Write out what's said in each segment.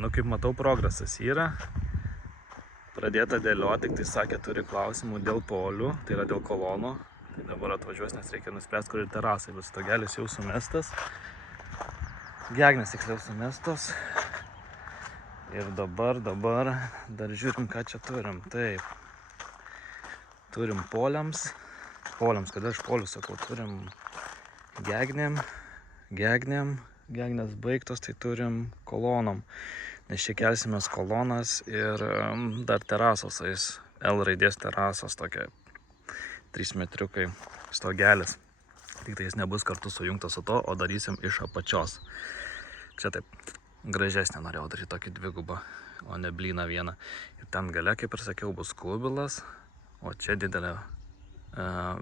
Nu, kaip matau, progresas yra. Pradėta dėlioti, tik tai sakė, turi klausimų dėl polių, tai yra dėl kolonų. Tai dabar atvažiuos, nes reikia nuspręsti, kur ir terasai, bet stogelis jau sumestas. Gegnės tiksliau sumestos. Ir dabar dar žiūrim, ką čia turim. Taip. Turim poliams, kada aš polius sakau, turim gegnės baigtos, tai turim kolonom. Nes čia kelsimės kolonas ir dar terasos, L raidės terasos, tokia 3 metriukai stogelis. Tik tai jis nebus kartu sujungtas su to, o darysim iš apačios. Čia taip gražesnė norėjau daryti tokį dvigubą, o ne blyną vieną. Ir ten gale, kaip ir sakiau, bus kubilas, o čia didelė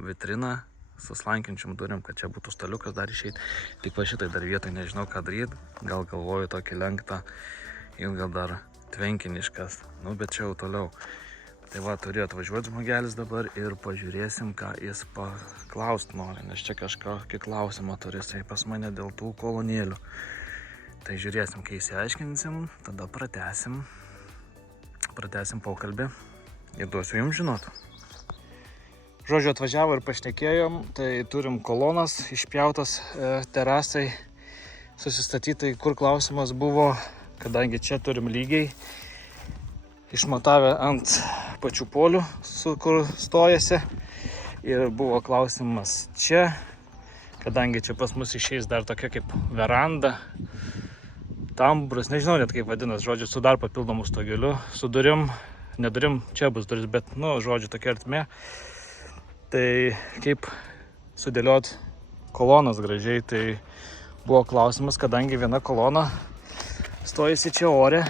vitrina su slankiančiom durim, kad čia būtų staliukas dar išeit. Tik va šitai dar vietoj nežinau, ką daryti. Gal galvoju tokį lenktą, ilgą dar tvenkiniškas. Nu, bet čia jau toliau. Tai va, turiu atvažiuoti žmogelis dabar ir pažiūrėsim, ką jis paklaust nori. Nes čia kažkokį klausimą turi jisai pas mane dėl tų kolonėlių. Tai žiūrėsim, kai įsiaiškinsim, tada pratęsim pokalbį ir duosiu jums žinot. Žodžiu, atvažiavo ir pašnekėjom, tai turim kolonas išpjautas terasai susistatytai, kur klausimas buvo, kadangi čia turim lygiai išmatavę ant pačių polių, kur stojasi. Ir buvo klausimas čia, kadangi čia pas mus išeis dar tokia kaip veranda, tambras, nežinau net kaip vadinas, žodžiu, su dar papildomu stogeliu, su durim, ne durim, čia bus duris, bet, nu, žodžiu, tokia artmė. Tai kaip sudėliot kolonas gražiai, tai buvo klausimas, kadangi viena kolona stojasi čia ore,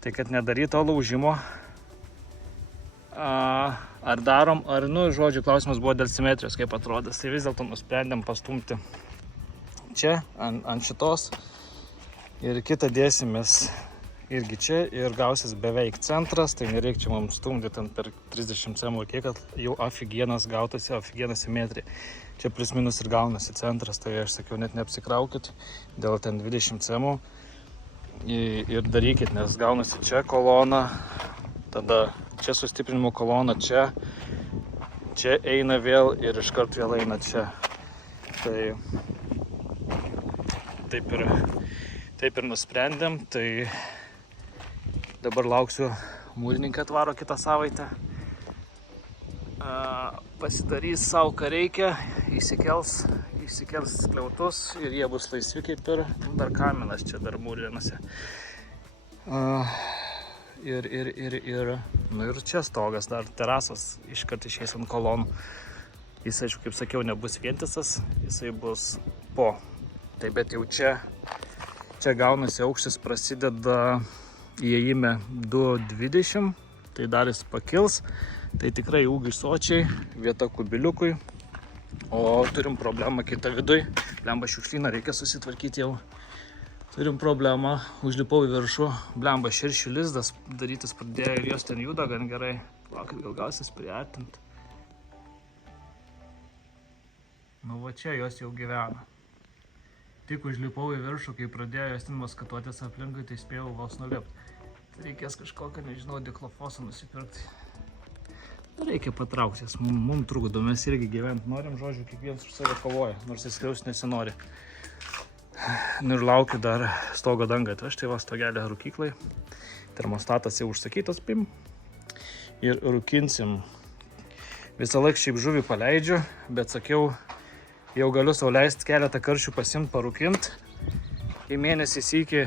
tai kad nedaryto laužimo, ar darom, ar, nu, žodžiu, klausimas buvo dėl simetrijos, kaip atrodės, tai vis dėlto nusprendėm pastumti čia, ant šitos, ir kitą dėsimės irgi čia, ir gausis beveik centras, tai nereik čia mums stumdyti ten per 30 cm, kiek jau afigienas gautasi, afigienas simetrija. Čia plius minus ir gaunasi centras, tai aš sakiau, net neapsikraukit dėl ten 20 cm. Ir darykit, nes gaunasi čia kolona, tada čia sustiprinimo kolona, čia eina vėl ir iškart vėl eina čia. Tai taip ir nusprendėm, tai dabar lauksiu mūrininką atvaro kitą savaitę. Pasidarys savo, ką reikia, išsikels skliautus ir jie bus laisvi kaip ir dar kaminas čia dar mūrinasi. Ir čia stogas, dar terasas iškart išeis ant kolonų. Jis, aišku, kaip sakiau, nebus vientisas, jisai bus po. Tai bet jau čia gaunasi aukštis prasideda įėjime 2,20, tai dar jis pakils. Tai tikrai ūgis sočiai, vieta kubiliukui, o turim problemą kitą viduj. Blemba šiukšlyną reikia susitvarkyti jau. Turim problemą, užlipau į viršų, blemba širšių lizdas darytis pradėjo ir jos ten juda gan gerai. Laukit, gal gausis priartinti. Nu va čia jos jau gyvena. Tik užlipau į viršų, kai pradėjo jos ten maskatuotis aplinkui, tai spėjau vos nulipti. Tai reikės kažkokią, nežinau, diklofosą nusipirkti. Reikia patraukti, nes mums trukdo, mes irgi gyventi norim, žodžiu, kiekvienas už save kovoja, nors įskliaus nesinori. Nu ir laukiu dar stogo dangą atvežti, tai va stogelė rūkyklai, termostatas jau užsakytas, pim, ir rūkinsim. Visą laiką šiaip žuvį paleidžiu, bet sakiau, jau galiu sau leisti keletą karšių pasimt, parūkint, į mėnesį sykį.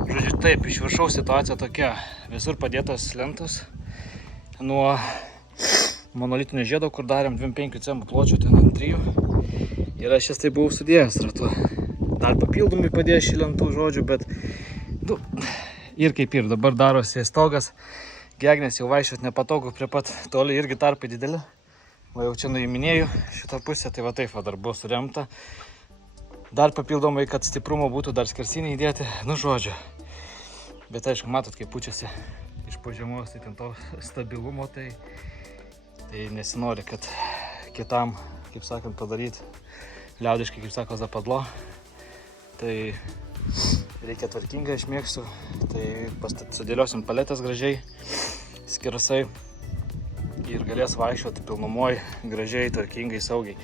Žodžiu, taip, iš viršaus situacija tokia, visur padėtos lentos. Nuo monolitinio žiedo, kur darėm 25 cm pločio, ten ant 3. Ir aš jas tai buvau sudėjęs ratu. Dar papildomai padėjęs šį lentų žodžių, bet nu, ir kaip ir dabar darosi stogas. Gegnės jau vaikščiot nepatogu, prie pat toli irgi tarpai didelį. Va jau čia nuiminėjau šitą pusę, tai va taip va dar buvo suremta. Dar papildomai, kad stiprumo būtų dar skersinį įdėti, nu žodžiu. Bet aišku, matot, kaip pučiasi iš po žemos, tai ten to stabilumo, tai nesinori, kad kitam, kaip sakant, padaryti liaudiškai, kaip sako, zapadlo. Tai reikia tvarkingai, aš mėgstu. Tai sudėliosim paletės gražiai, skersai ir galės vaikščioti pilnumoj gražiai, tvarkingai, saugiai.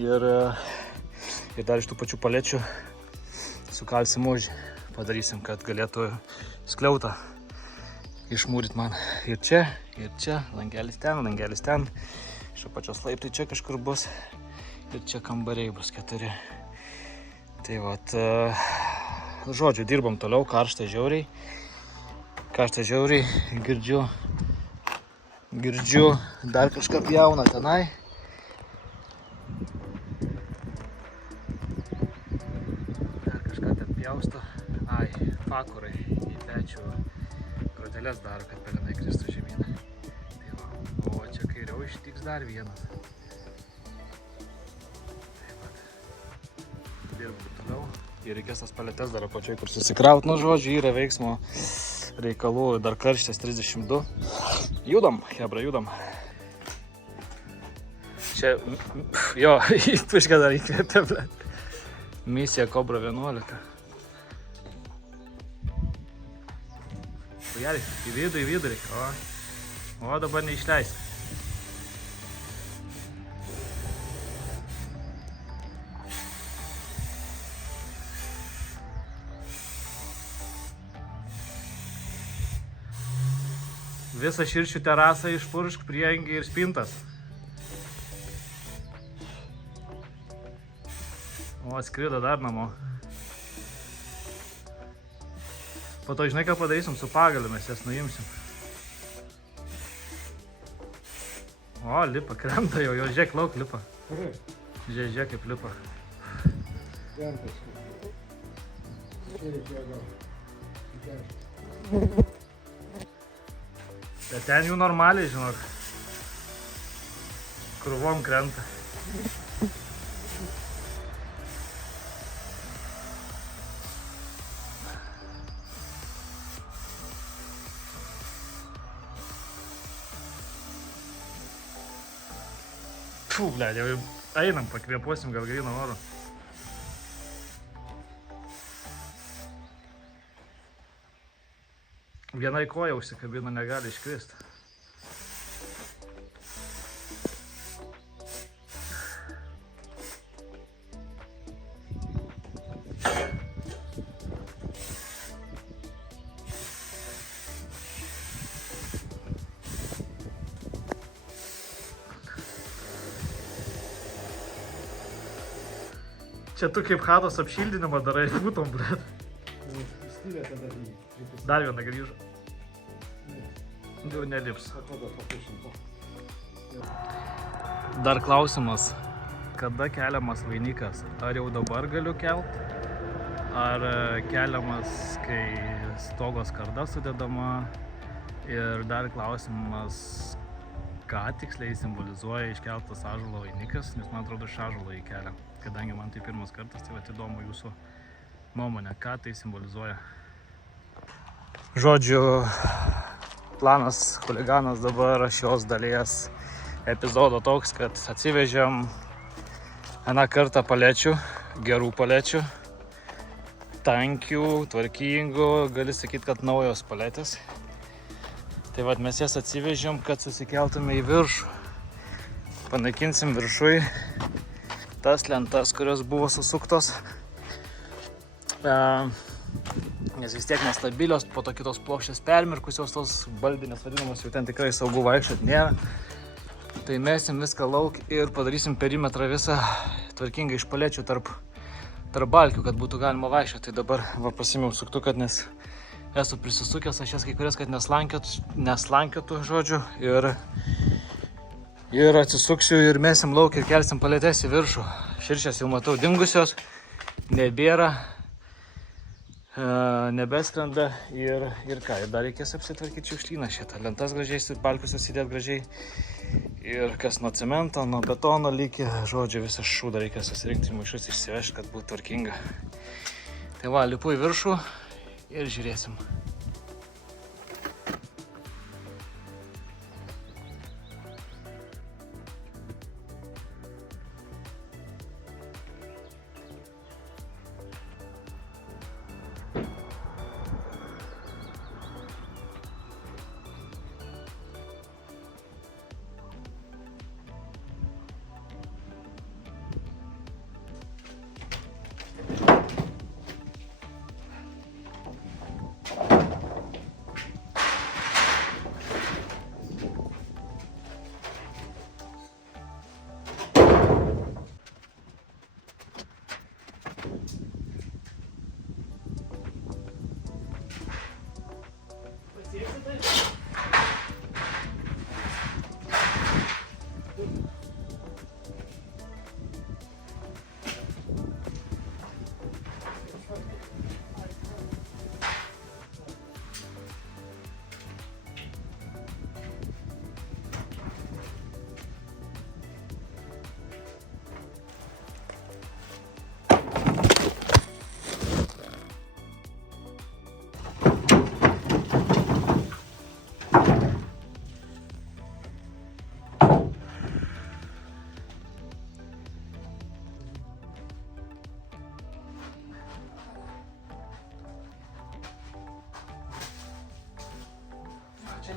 Ir dar iš tų pačių palečių sukalsim užį. Padarysim, kad galėtų skliautą išmūryti man. Ir čia, langelis ten. Iš pačios laiptai čia kažkur bus. Ir čia kambariai bus 4. Tai vat, žodžiu, dirbam toliau, karšta žiauriai. Girdžiu, dar kažką pjauna tenai. Pjausto. Fakurai į pečių groteles daro, kad pelenai kristų žemyn. Tai va. O čia kairiau ištiks dar vienas. Taip pat. Dirbam toliau. Ir reikės tas paletes dar apačioj, kur susikraut. Nu, žodžiu, yra veiksmo reikalų. Dar karštis 32. Judam, hebra, judam. Čia, jo, pušką dar įkvėpė, blet. Misija Kobra 11. Gerai, į vidurį. O dabar neišleis. Visą širšių terasą išpuršk, prieangį ir spintas. O, skrido dar namo. Po to žinai, ką padarysim su pagaliu, mes jas nuimsim. O, lipa, krenta jau, žiūrėk, lauk lipa. Žiūrėk, kaip lipa. Bet ten jų normaliai, žinok. Krūvom krenta. Fū, blėd, jau einam, pakvėpuosim gal gryno oro. Vienai koja užsikabino, negali iškrist. Čia tu kaip chatos apšildinimą darai, būtum, blėt. Dar vieną grįžo. Jau nelips. Dar klausimas, kada keliamas vainikas? Ar jau dabar galiu kelt? Ar keliamas, kai stogo skarda sudedama? Ir dar klausimas, ką tiksliai simbolizuoja iškeltas ąžuolo vainikas, nes man atrodo iš ąžuolo į kelią. Kadangi man tai pirmas kartas, tai vat įdomu jūsų nuomonė, ką tai simbolizuoja. Žodžiu, planas chuliganas dabar šios dalies epizodo toks, kad atsivežėm vieną kartą palečių, gerų palečių, tankių, tvarkingų, gali sakyti, kad naujos paletės. Tai vat mes jas atsivežėm, kad susikeltume į viršų. Panaikinsim viršui tas lentas, kurios buvo susuktos, nes vis tiek nestabilios, po to kitos plokštės permirkusios, tos baldinės vadinamos, jau ten tikrai saugu vaikščiot nėra. Tai mesim viską lauk ir padarysim perimetrą visą tvarkingai iš palečių tarp balkių, kad būtų galima vaikščioti. Tai dabar pasimiau suktuką, nes esu prisisukęs, aš jas kai kurias, kad neslankiotų, žodžiu, ir atsisuksiu ir mesim lauk ir kelsim paletes į viršų. Širšės jau matau dingusios, nebėra, nebeskrenda ir ką, ir dar reikės apsitvarkyti šiukšlyną šitą. Lentas gražiai, balkius susidėt gražiai ir kas nuo cemento, nuo betono lygi, žodžiu, visą šūdą reikės susirinkti į maišus, išsivežti, kad būtų tvarkinga. Tai va, lipu į viršų ir žiūrėsim.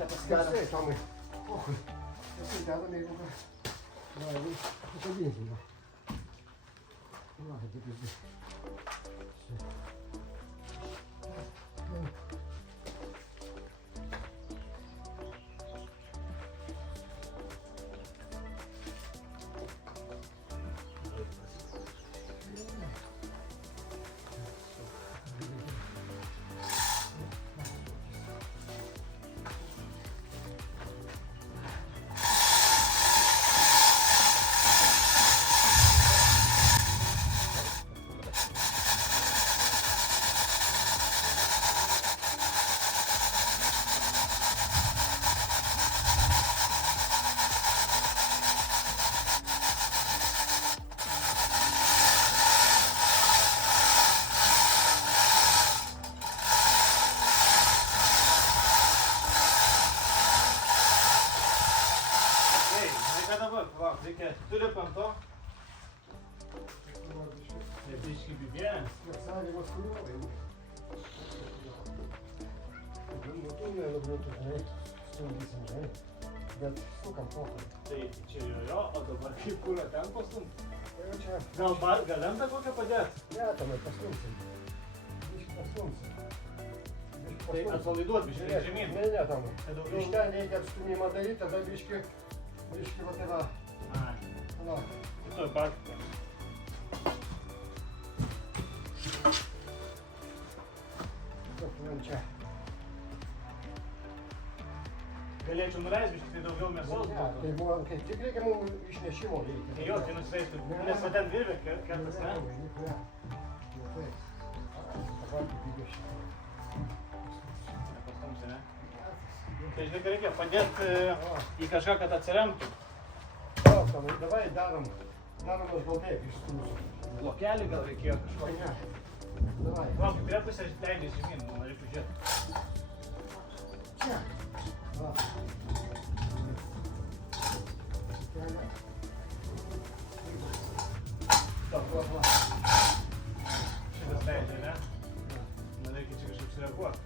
Скажи, Tomai. Pochui. Jisai dedam, jeigu ką. Va, jau pakabinsim. Va, taip irgi. Reikia, turi ant to. Tai biškį bibėlės. Ir sąlygos kuriuovai. Nutumė labiau, žinai, stumdysim, žinai. Bet sukam pokalį. Tai čia jo, o dabar kaip kurio ten pastumt? Tai čia... Gal lentą kokią padėt? Ne, tamai pastumsim. Biškį pastumsim. Tai atpalaiduot biškį žemyn. Ne, tamai. Iš ten reikia atstumimą daryti, tada biškį va tai va. Na, tuoj pat. Čia. Galėčiau nuleist biškį, tai daugiau mėsos būtų. Tai buvo, kaip tik reikia mums išnešimo reikia. Tai jo, tai nusileistų, nes va ten virvė kertas, ne? Ne. Dabar kaip įgėšė. Nepastumsi, ne? Tai žinai, reikia padėti į kažką, kad atsiremtų. Davai darom aš gal taip išstūsiu. Blokelį gal reikėjo kažko. Ne. Davai. Lauk, prie pusę leidžiai žemyn, noriu pažiūrėti. Čia. Va. Kelia. Va. Šitas leidžia, ne? Man reikia čia kažkaip sureaguoti.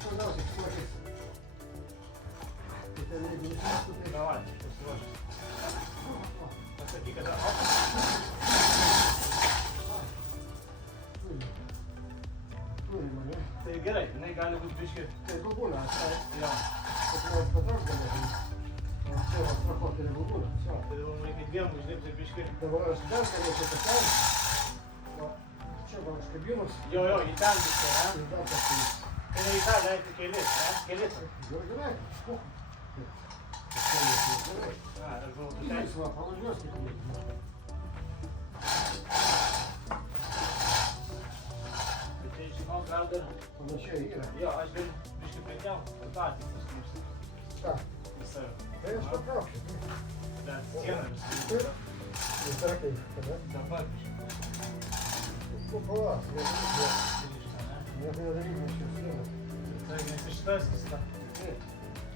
Svarbiausiai, sumažys. Tai ten jeigu išmestų, tai... Davai, pasiruošęs. Pasakyk, kad Turime, ne? tai gerai, jinai gali būti biškį. Tai gulgūna, Jo. kad mes patrauks galėtum. O čia va, trachoti gulgūna. Tai dabar reikia dviem užlipti biškį. Dabar aš dar galėčiau pakelti. Va, čia va užkabinus. Jo, į ten biškį, ne? Ir dar paskui. Tai ne į tą leidti kelis, ne? Kelis. Gerai. Gerai. Aš galvoju, tu Jis ten. va, pavažiuos tik nežinau. Tai čia žinau, gal dar. Panašiai yra. Jo, aš dar biškį pridėjau, tu patys pastumsi. Ką? Į save. Tai aš patrauksiu. Bet sieną visą. Ir dar kaip, kada? Dabar biškį. Palauk, nedaryk, Grįžta, ne? nedaryk, nes čia sieną. Tai nes iš tas kista. Taip,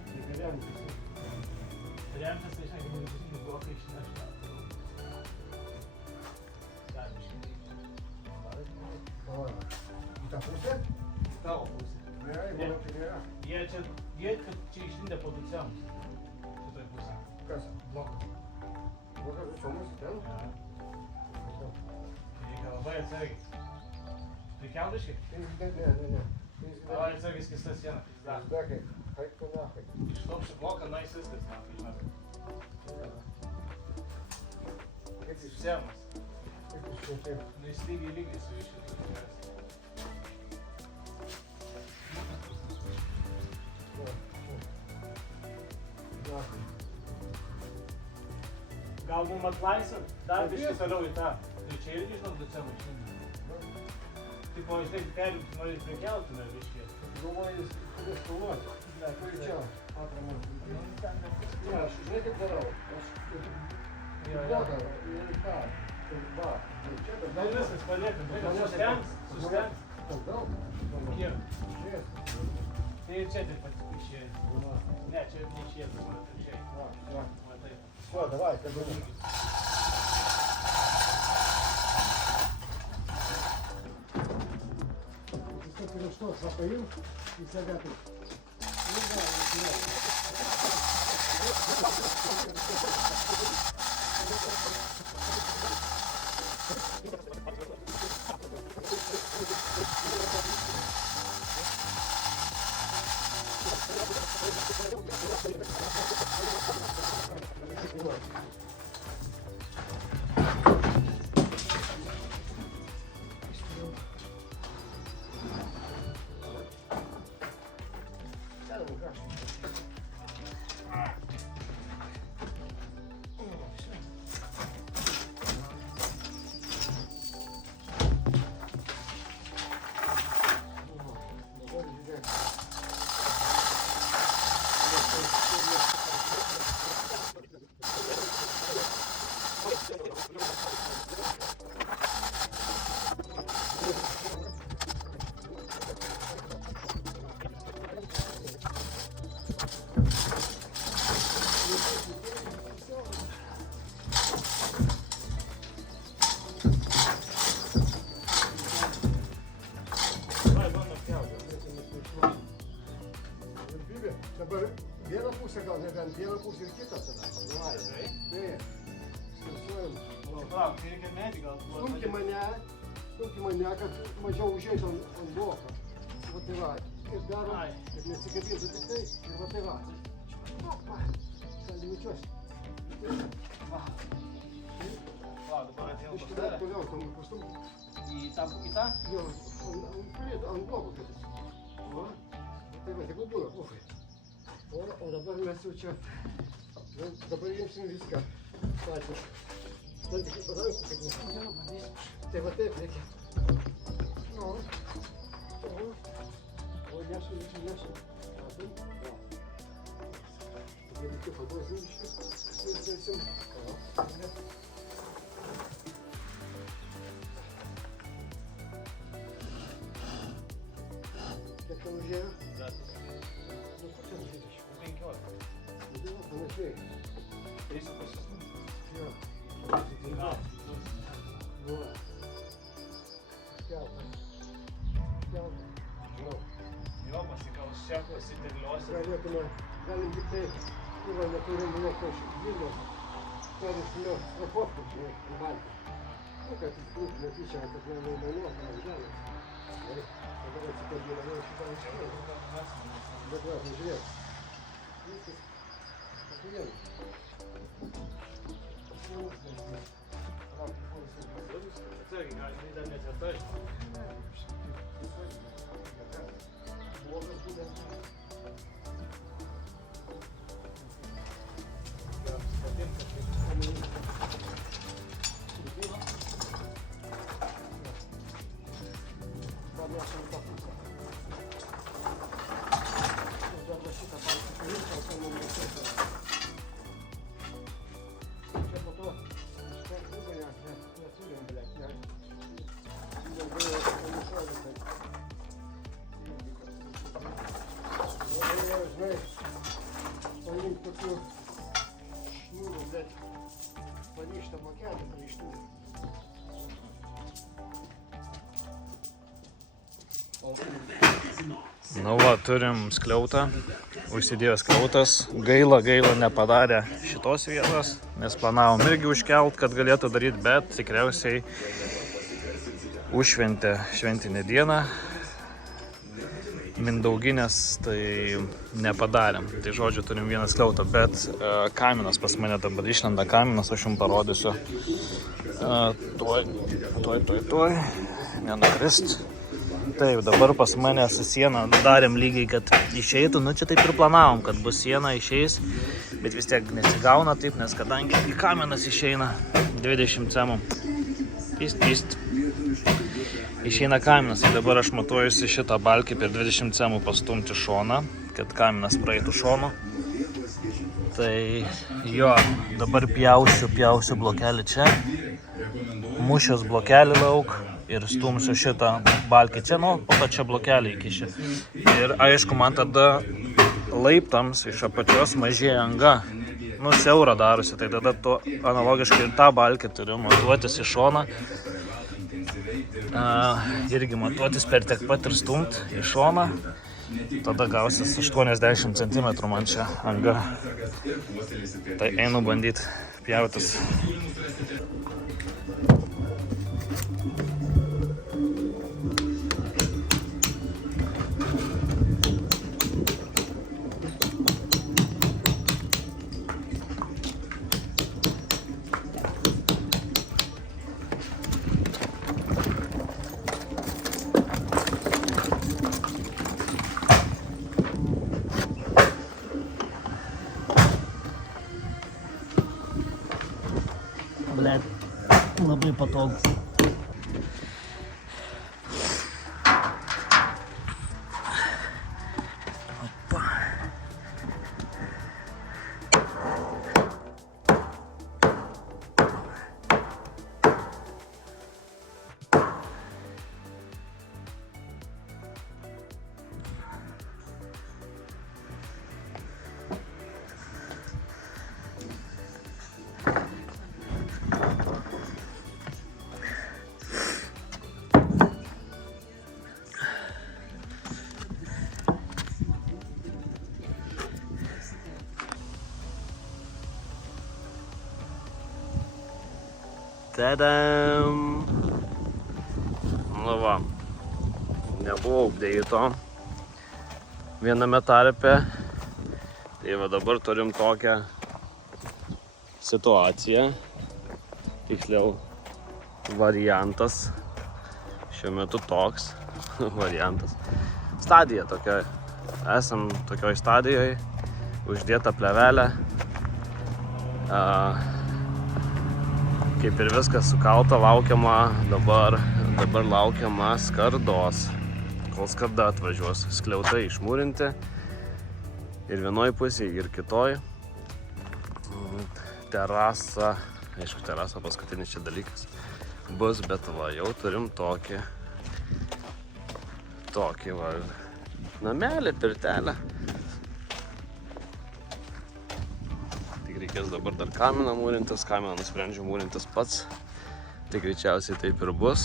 tai galėjom tiesiog. Remtas, tai žinai, kaip būtų blokai išnešta. Dar biškį. Palauk. Į tą pusę? Tavo pusė. Gerai, manau, tai gera. Jie čia išlindę po du cėmus. Šitoj pusė. Kas? Blokas. Blokas visomis ten? Reikia labai atsargiai. Prikel biškį? Ne. Labai atsargiai skista siena. Dar. Izdakai, kaip tu nahai. Ištopši bloką, na įsiskas, na, kai žinot. Kaip Iš cėmus. iš čia taip. Nu, jis lygiai su išlitu. Nahai. Gal mum atlaisvint? Dar biškį toliau į tą. Tai čia irgi, žinot, du cėmų išlindę. Tipo, žinai, perimti nori prekiauti, ne, biškį. Galvoju, jis turės kalnuoti. Ne, kur čia atramas. Ne, aš žinai kaip darau. Aš bloką ir tą. Tai va. Čia Na dabar. viskas, paliekam. Sustengs. Per daug. Kiek? Žiūrėk. Tai ir čia taip pat išėjai. Ne, čia neišėjai, dabar atvirkščiai. Va. Matai. Все, давай, как бы. Что, что, запоил и себя тут. Ну да, Dabar vieną pusę gal nebent vieną pusę ir kitą tada. Davai. Taip. Stresuojam. Palauk, tai reikia medį gal. Stumki mane, kad mažiau užeitų ant bloko. Va tai va. Ir darom, kad nesikabėtų tik tai. Ir va tai va. Opa. Saldiničiuos. Va. Palauk, dabar atėjau pas Iškidai tave. toliau, tam pastumti. Į tą? Jo, ant bloko kad jis. Va. Tai va, tegul būna, pofai. O dabar mes jau čia, dabar imsim viską patys. Man tik rankų kaip ne. Tai va taip reikia. O, nešim. Matom? Va. Taigi reikia paduosim iškis. Ir dėsim. Kiek ten užėjo? Nu, kur ten užėjo? 15. Nu, panašiai. 3,5. Jo. Va. Nu, keltą. Žinau. Jo, pasikal šekos įterliuosi. Galim tik tai, kurą neturim jokio vilniaus. Norisi raportų, žinai, į valtį. Nu, kad jis būtų netyčia, kad nenuomenuotų ant žemės. Gerai, dabar atsikabiname šitą anksčiau. Bet va, žiūrėk. Viskas. Pasivien. Atsargiai, gal žinai, dar netvirtai. Blogas būtent. Žinai, paimk tokių šnūrų, bet parištą bokelį parištų. Nu va, turim skliautą, užsidėjęs skliautas, gaila nepadarė šitos vietos, nes planavom irgi užkelt, kad galėtų daryti, bet tikriausiai užšventė šventinę dieną, Mindauginės, tai nepadarėm. Tai žodžiu, turim vieną skliautą, bet kaminas pas mane dabar išlenda kaminas, aš jums parodysiu. Tuoj, nenukrist. Taip, dabar pas mane su siena darėm lygiai, kad išeitų, nu čia taip ir planavom, kad bus siena išeis, bet vis tiek nesigauna taip, nes kadangi kaminas išeina 20 cemų. Pist. Išeina kaminas, tai dabar aš matuojusi šitą balkį per 20 cemų pastumti šoną, kad kaminas praeitų šonu. Tai jo, dabar pjausiu blokelį čia, mušios blokelį lauk ir stumsiu šitą balkį čia, nu, po to čia blokelį įkišiu. Ir aišku, man tada laiptams iš apačios mažėja anga, nu, siaura darosi, tai tada to analogiškai ir tą balkį turiu matuotis į šoną. Irgi matuotis per tiek pat ir stumt į šoną tada gausis 80 cm man čia anga. Tai einu bandyti pjautis. Blet, labai patogu. Opa. Tadam! Nu va, nebuvo updėto viename tarpe, tai va dabar turim tokią situaciją, tiksliau variantas, šiuo metu toks variantas. Stadija tokia, esam tokioj stadijoje, uždėta plevelė. Kaip ir viskas sukalta, laukiama, dabar laukiama skardos, kol skarda atvažiuos. Skliautai išmūrinti ir vienoj pusėje, ir kitoj. Terasa, aišku, terasa paskutinis čia dalykas bus, bet va, jau turim tokį va, namelį, pirtelę. Reikės dabar dar kaminą mūrintis, kaminą nusprendžiu mūrintis pats, tai greičiausiai taip ir bus.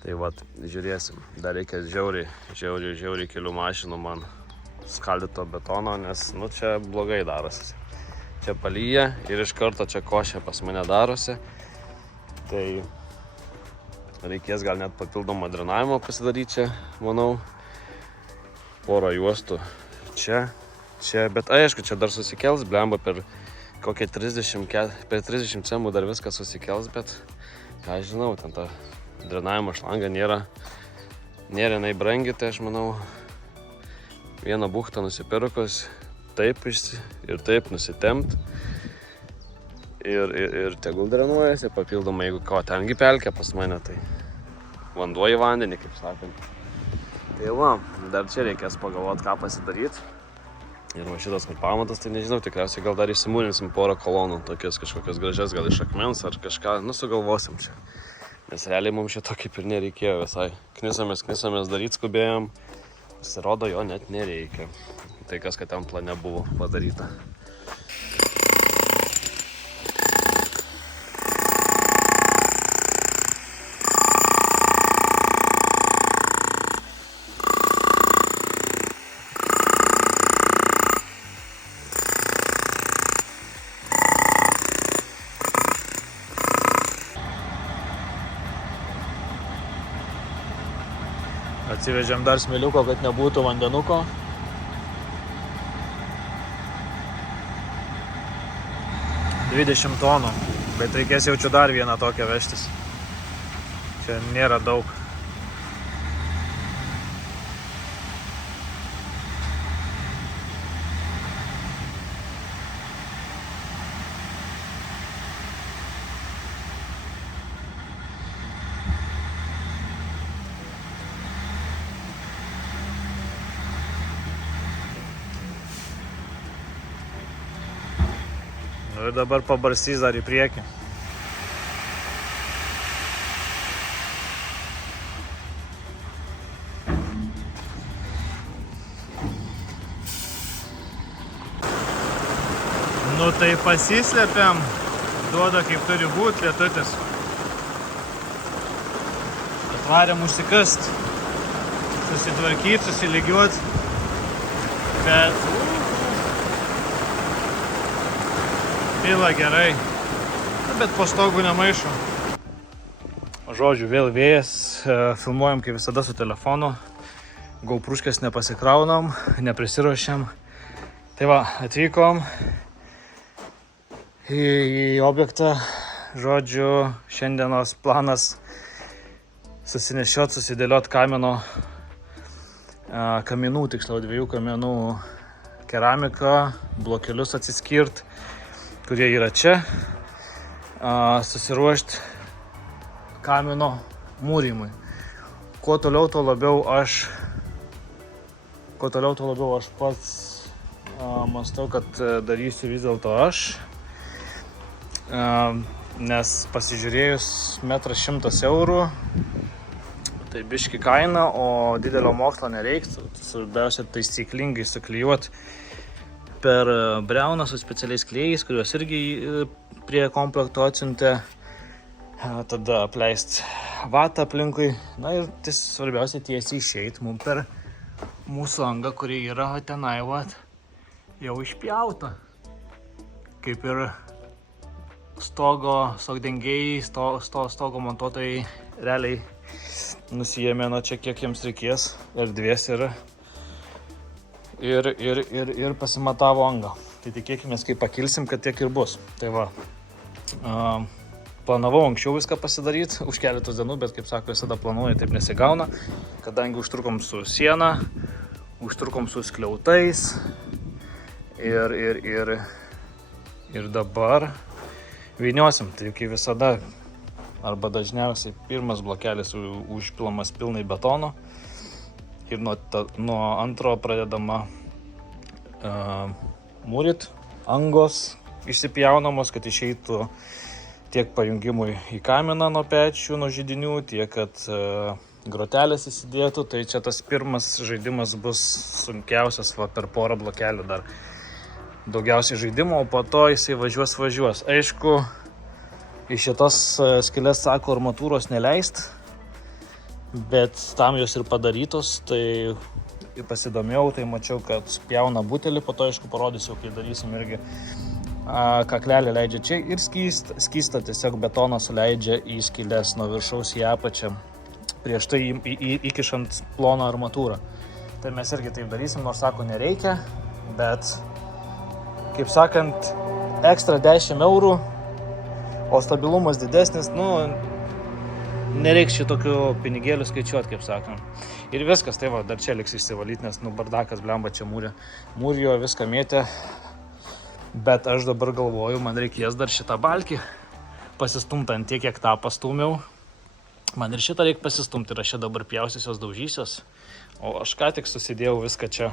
Tai vat, žiūrėsim, dar reikia žiauriai kelių mašinų man skaldyto betono, nes nu čia blogai darosi. Čia palyja ir iš karto čia košė pas mane darosi, tai reikės gal net papildomą drenavimą pasidaryti čia, manau, porą juostų. Čia, bet aišku, čia dar susikels, blemba per kokią 30 cemų dar viskas susikels, bet ką žinau, ten ta drenavimo šlanga nėra jinai brangi, tai aš manau, vieną buchtą nusipirkus, taip ir taip nusitempt ir tegul drenuojasi papildomai, jeigu ko, tengi pelkė pas mane, tai vanduo į vandenį, kaip sakant. Tai va, dar čia reikės pagalvoti, ką pasidaryti. Ir va šitas kur pamatas, tai nežinau, tikriausiai gal dar įsimūrinsim porą kolonų, tokias kažkokias gražias, gal iš akmens ar kažką, nu sugalvosim čia. Nes realiai mums šito kaip ir nereikėjo visai. Knisamės daryti skubėjom, pasirodo jo net nereikia. Tai kas, kad ten plane buvo padaryta. Atsivežėm dar smėliuko, kad nebūtų vandenuko. $20 tonų, bet reikės jaučiu dar vieną tokią vežtis. Čia nėra daug. Ir dabar pabarstys dar į priekį. Nu tai pasislepiam, duoda kaip turi būti lietutis. Bet Varėm užsikast, susitvarkyt, susilygiuot, bet pila gerai, bet po stogu nemaišo. Žodžiu, vėl vėjas, filmuojam kaip visada su telefonu, GoPruškės nepasikraunam, neprisiruošiam. Tai va, atvykom į objektą. Žodžiu, šiandienos planas susinešiot, susidėliot kaminų, tiksliau 2 kaminų keramiką, blokelius atsiskirt, kurie yra čia, susiruošti kamino mūrimui. Kuo toliau, tuo labiau aš pats mąstau, kad darysiu vis dėlto aš, nes pasižiūrėjus 100 eurų, tai biški kaina, o didelio mokslo nereiktų. Svarbiausia taisyklingai suklijuoti per briauną su specialiais klijais, kuriuos irgi prie komplekto atsiuntė. Tada apleisti vatą aplinkui. Na ir tai svarbiausia tiesiai išeit mums per mūsų angą, kuri yra tenai jau išpjauta. Kaip ir stogdengėjai, stogo montuotojai realiai nusijėmė nuo čia, kiek jiems reikės, erdvės ir pasimatavo angą. Tai tikėkime, kai pakilsim, kad tiek ir bus. Tai va, planavau anksčiau viską pasidaryti, už keletos dienų, bet kaip sako, visada planuoju, taip nesigauna, kadangi užtrukom su siena, užtrukom su skliautais ir dabar vyniosim. Tai kaip visada, arba dažniausiai pirmas blokelis užpilamas pilnai betono ir nuo antro pradedama mūryt, angos išsipjaunamos, kad išeitų tiek pajungimui į kaminą nuo pečių, nuo židinių, tiek kad grotelės įsidėtų. Tai čia tas pirmas žaidimas bus sunkiausias, per porą blokelių dar daugiausiai žaidimo, o po to jisai važiuos. Aišku, iš šitos skylės sako armatūros neleist, bet tam jos ir padarytos. Tai pasidomėjau, tai mačiau, kad pjauna butelį, po to aišku parodysiu, kai darysim irgi. Kaklelį leidžia čia ir skysta tiesiog betoną suleidžia į skylės nuo viršaus į apačią, prieš tai įkišant ploną armatūrą. Tai mes irgi taip darysim, nors sako nereikia, bet kaip sakant, ekstra 10 eurų, o stabilumas didesnis, nereiks šitokių pinigėlių skaičiuoti, kaip sakant. Ir viskas, tai va, dar čia liks išsivalyti, nes bardakas blemba čia mūrijo, viską mėtė. Bet aš dabar galvoju, man reikės dar šitą balkį pasistumti ant tiek, kiek tą pastūmiau. Man ir šitą reikia pasistumti ir aš čia dabar pjausiuos, daužysiuos. O aš ką tik susidėjau viską čia.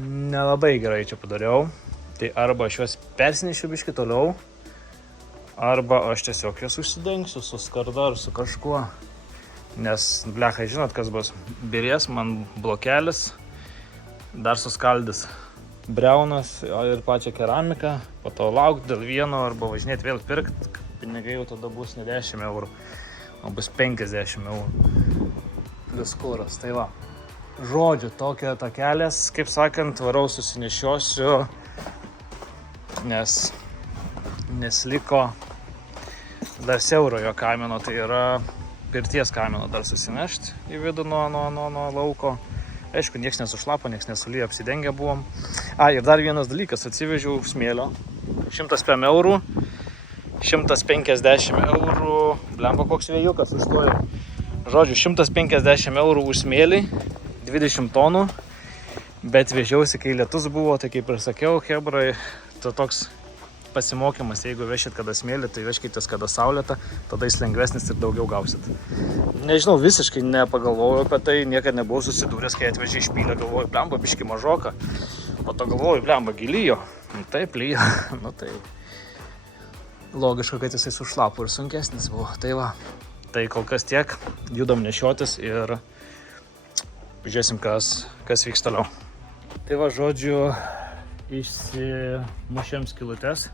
Nelabai gerai čia padariau. Tai arba aš juos persinešiu biškį toliau, arba aš tiesiog juos užsidengsiu su skarda ar su kažkuo. Nes, blechai, žinot, kas bus? Birės man blokelis. Dar suskaldys briaunas ir pačią keramiką, po to laukti dėl vieno arba važinėti vėl pirkti, pinigai jau tada bus ne 10 eurų, o bus 50 eurų plus kuras. Tai va, žodžiu, tokia takelės, kaip sakant, varau susinešiosiu, nes liko dar siauro jo kamino, tai yra pirties kamino dar susinešti į vidų nuo lauko. Aišku, nieks nesušlapo, nieks nesulyja, apsidengę buvom. Ir dar vienas dalykas, atsivežiau smėlio, 105 eurų, 150 eurų, blemba koks vėjukas užstojo. Žodžiu, 150 eurų už smėlį, 20 tonų, bet vežiausi, kai lietus buvo, tai kaip ir sakiau, hebrai, tai toks pasimokymas, jeigu vešit kada smėlį, tai veškitės kada saulėta, tada jis lengvesnis ir daugiau gausit. Nežinau, visiškai nepagalvojau apie tai, niekada nebuvau susidūręs, kai atvežė iš pylę, galvoju, blemba, biški mažoka, po to galvoju, blemba, gilyjo, taip, lyjo, tai logiška, kad jisai sušlapo ir sunkesnis buvo, tai va, tai kol kas tiek, judam nešiotis ir žiūrėsim, kas vyks toliau. Tai va, žodžiu, išsimušėm skylutes.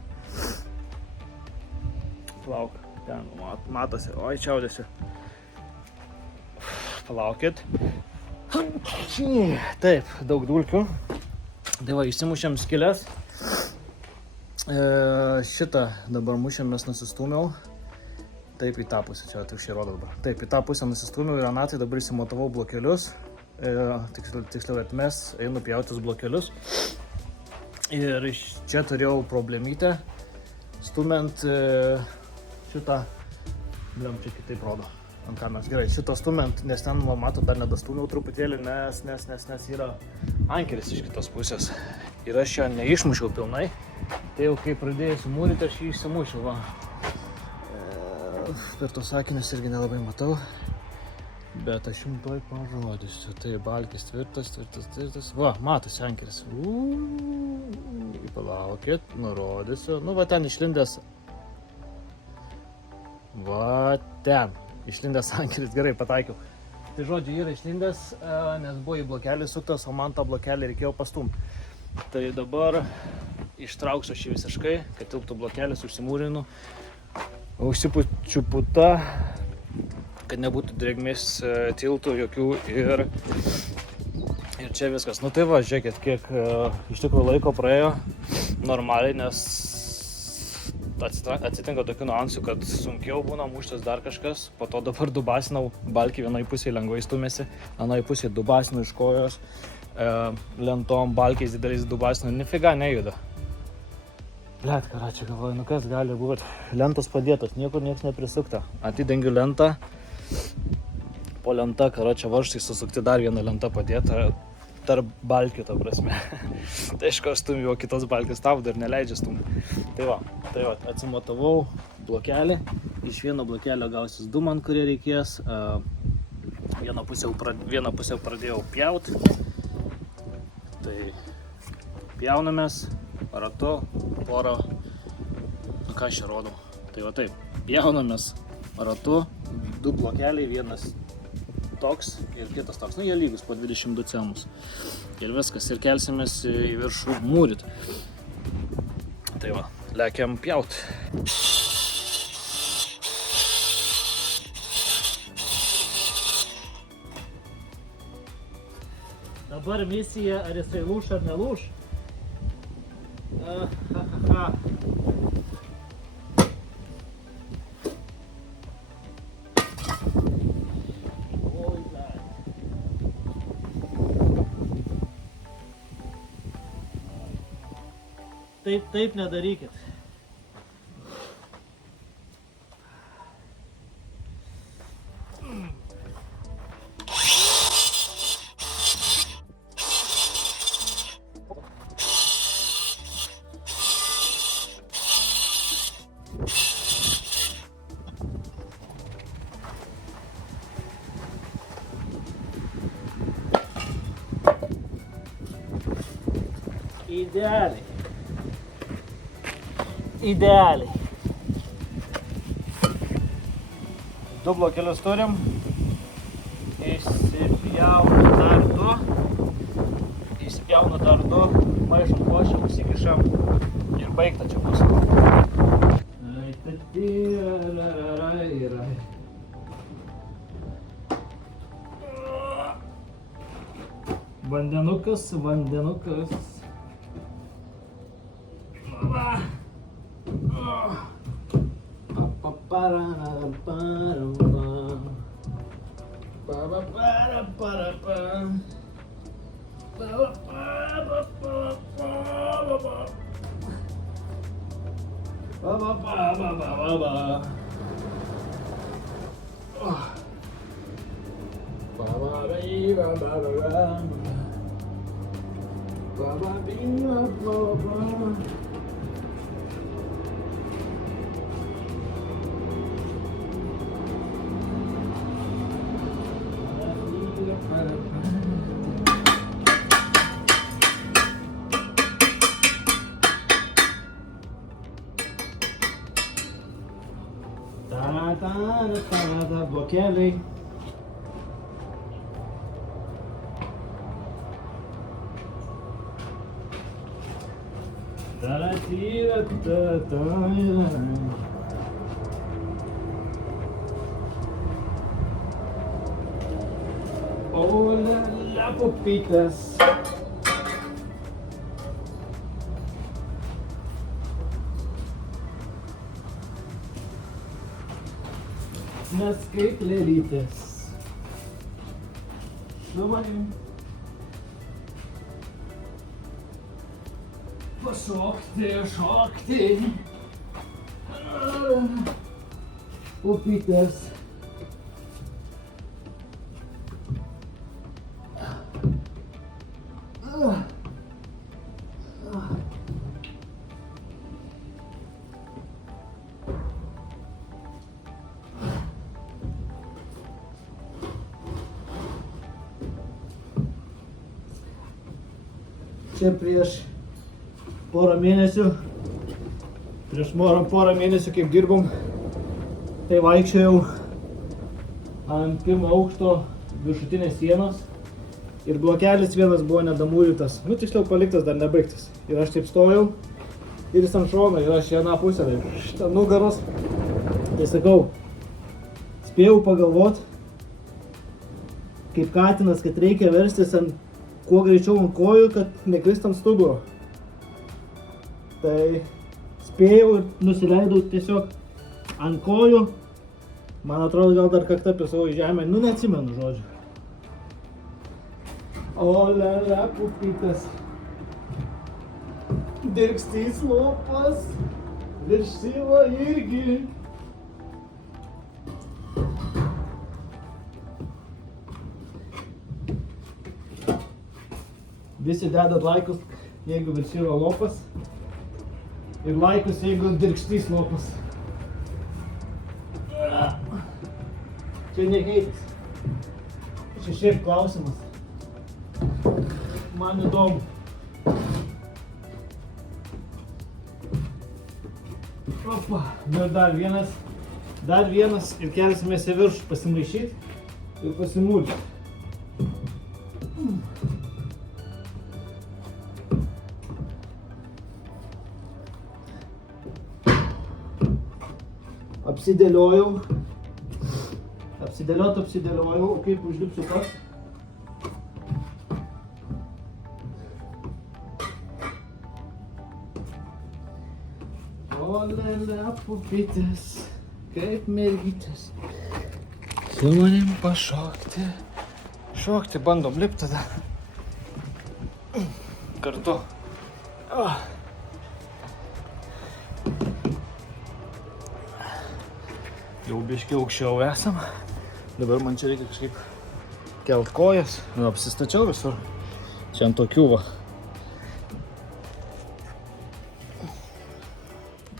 Lauk, ten matosi, oi čiaudėsi. Palaukit. Taip, daug dulkių. Tai va, išsimušėm skylės. Šitą dabar mušėmės nusistūmiau. Taip, į tą pusę, čia atvirkščiai rodo dabar. Taip, į tą pusę nusistūmiau ir anatai dabar įsimatavau blokelius. Tiksliau, kad mes einu pjautis blokelius. Ir iš čia turėjau problemytę, stumiant šitą, čia kitaip rodo ant kameros. Gerai, šitą stumiant, nes ten, matot, dar nedastūmiau truputėlį, nes yra ankeris iš kitos pusės. Ir aš jo neišmušiau pilnai, tai jau kai pradėjau mūryti, aš jį išsimušiau, va. Per tos sakinius irgi nelabai matau. Bet aš jums tuoj pažodysiu. Tai balkis tvirtas. Va, matosi ankeris. Palaukit, nurodysiu. Nu, va ten išlindęs. Va ten. Išlindęs ankeris. Gerai, pataikiau. Tai žodžiu, yra išlindęs, nes buvo į blokelį suktas, o man tą blokelį reikėjo pastumti. Tai dabar ištrauksiu šį visiškai, kad tilptų blokelis, užsimūrinu. Užsipučiu putą, kad nebūtų drėgmės tiltų jokių ir čia viskas. Nu tai va, žiūrėkit, kiek iš tikrųjų laiko praėjo normaliai, nes atsitinka tokių nuansų, kad sunkiau būna muštis dar kažkas. Po to dabar dubasinau, balkį vienoj pusėje lengvai stumėsi, anoj pusėje dubasinau iš kojos, lentom, balkiais dideliais dubasinau, nifiga nejuda. Blet, karačiai galvoju, nu kas gali būti. Lentos padėtos, niekur nieks neprisukta. Atidengiu lentą. Po lenta, karačia varžtai susukti dar vieną lentą padėtą tarp balkių, ta prasme. Tai aišku, aš stumiu, o kitos balkis stabdo ir neleidžia stumti. Tai va, atsimatavau blokelį. Iš vieno blokelio gausis du man, kurie reikės. Vieną pusę pradėjau pjauti. Tai pjaunamės. Ratu, porą, nu ką aš čia rodau. Tai va taip, pjaunamės ratu, du blokeliai, vienas toks ir kitas toks. Nu, jie lygus po 22 cemus. Ir viskas, ir kelsimės į viršų mūrit. Tai va, lekiam pjaut. Dabar misija, ar jisai lūš ar nelūš. Oi, taip nedarykit. Idealiai. Du blokelius turim. Išsipjaunu dar du. Maišom košę, užsikišam ir baigta čia bus. Vandenukas. Blokeliai. Olia, pupytės. Mes kaip lėlytės. Su manim. Pašokti, šokti. Pupytės. Čia prieš porą mėnesių kaip dirbom, tai vaikščiojau ant pirmo aukšto viršutinės sienos ir blokelis vienas buvo nedamūrytas, nu tiksliau paliktas, dar nebaigtas. Ir aš taip stojau ir jis ant šono ir aš į aną pusę, šitą nugaros. Tai sakau, spėjau pagalvot, kaip katinas, kad reikia verstis kuo greičiau ant kojų, kad nekrist ant stuburo. Tai spėjau ir nusileidau tiesiog ant kojų. Man atrodo, gal dar kaktą pisau į žemę, nu neatsimenu žodžiu. Olia, pupytės. Dirgstys lopas, virš silo irgi. Visi dedat laikus, jeigu viršyro lopas ir laikus, jeigu dirgštys lopas. Čia nekeitis. Čia šiaip klausimas. Man įdomu. Opa, ir dar vienas ir kelsimės į viršų pasimaišyti ir pasimūdyti. Apsidėliojau, o kaip užlipsiu pats. Olia, pupytės, kaip mergytės. Su manim pašokti. Šokti, bandom lipti tada. Kartu. Jau biškiai aukščiau esam. Dabar man čia reikia kažkaip kelt kojas. Nu, apsistačiau visur. Čia ant tokių va.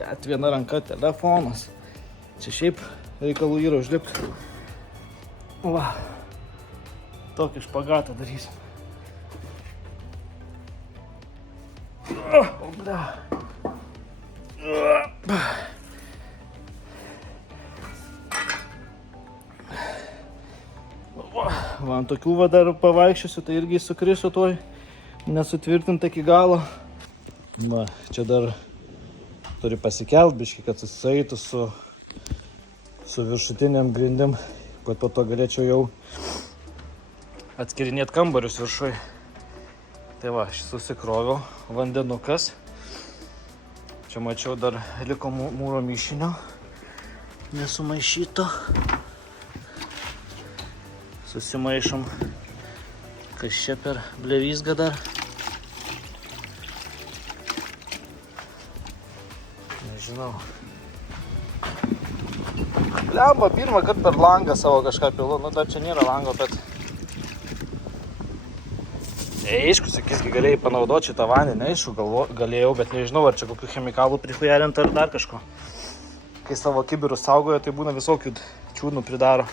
Bet viena ranka telefonas. Čia šiaip reikalų yra užlipti. Va. Tokį špagatą darysim. O, bля. Va, ant tokių va dar pavaikščiosiu, tai irgi sukrisiu toj, nesutvirtinta iki galo. Va, čia dar turi pasikelt biškį, kad susieitų su viršutiniam grindim, kad po to galėčiau jau atskirinėti kambarius viršui. Tai va, aš susikroviau vandenukas. Čia mačiau dar liko mūro mišinio, nesumaišyto. Susimaišom, kas čia per blevizgą dar. Nežinau. Lemba, pirmą kartą per langą savo kažką pilu, nu dar čia nėra lango, bet... Aišku, sakysgi, galėjai panaudoti šitą vandenį, aišku, galėjau, bet nežinau, ar čia kokių chemikalų prihujarinta ar dar kažko. Kai savo kibirus saugoja, tai būna visokių čiūdnų pridaro.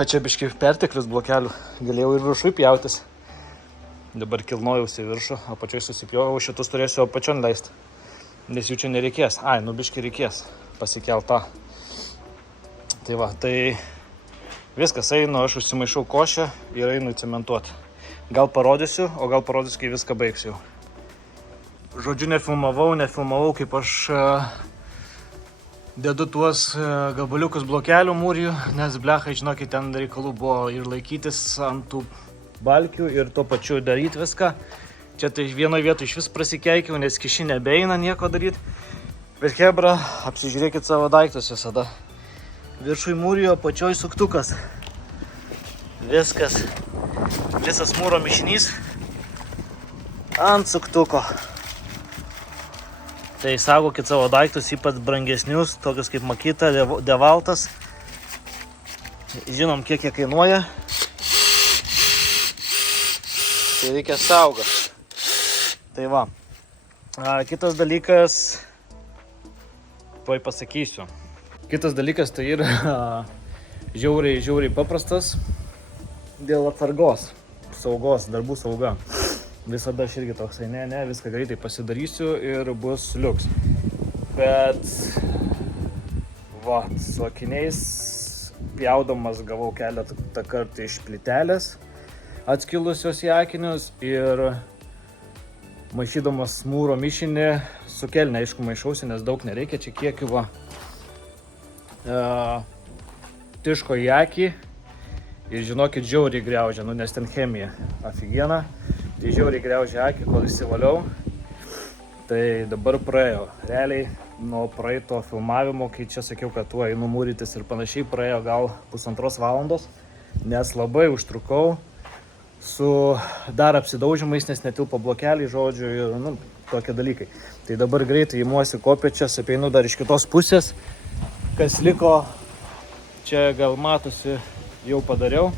O čia biškai perteklius blokelių, galėjau ir viršui pjautis. Dabar kilnojausi viršų, apačioj susipjovau, šitus turėsiu apačion leisti. Nes jų čia nereikės. Ai, nu biškai reikės pasikeltą. Tai va, tai viskas einu, aš užsimaišau košę ir einu cementuoti. Gal parodysiu, o gal parodysiu, kai viską baigsiu jau. Žodžiu, nefilmavau, kaip aš Dedu tuos gabaliukus blokelių mūrijų, nes blechai, žinokit, ten reikalų buvo ir laikytis ant tų balkių ir tuo pačiu daryti viską. Čia tai vienoje vietoje iš vis prasikeikiau, nes kiši nebeina nieko daryti. Bet hebra, apsižiūrėkit savo daiktus visada. Viršui mūrijo, apačioj suktukas. Viskas. Visas mūro mišinys ant suktuko. Tai saugokit savo daiktus, ypač brangesnius, tokius kaip Makita, Devaltas. Žinom, kiek jie kainuoja. Tai reikia saugot. Tai va. Kitas dalykas, tuoj pasakysiu. Kitas dalykas tai yra žiauriai paprastas dėl atsargos, saugos, darbų sauga. Visada aš irgi toksai, ne, viską greitai pasidarysiu ir bus liuks. Bet, va, su akiniais pjaudamas gavau keletą kartų iš plytelės atskilusios į akinius ir maišydamas mūro mišinį su kelne, aišku, maišausi, nes daug nereikia, čia kiekiu va tiško į akį ir žinokit, žiauriai griaužia, nes ten chemija aфигена. Tai žiauriai griaužia akį, kol įsivaliau. Tai dabar praėjo. Realiai nuo praeito filmavimo, kai čia sakiau, kad tuo einu mūrytis ir panašiai, praėjo gal 1,5 valandos, nes labai užtrukau su dar apsidaužimais, nes netilpo blokeliai, žodžiu, ir tokie dalykai. Tai dabar greitai įmuosi kopėčias, apeinu dar iš kitos pusės, kas liko, čia gal matosi, jau padariau.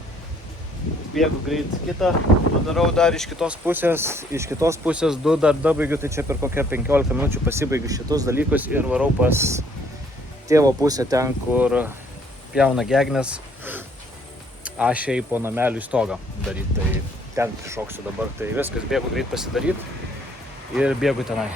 Bėgu greit kitą, padarau dar iš kitos pusės 2 dar dabaigiu, tai čia per kokią 15 minučių pasibaigiu šitus dalykus ir varau pas tėvo pusę ten, kur pjauna gegnes, ašiai po namelių į stogą daryti, tai ten šoksiu dabar, tai viskas, bėgu greit pasidaryti ir bėgu tenai.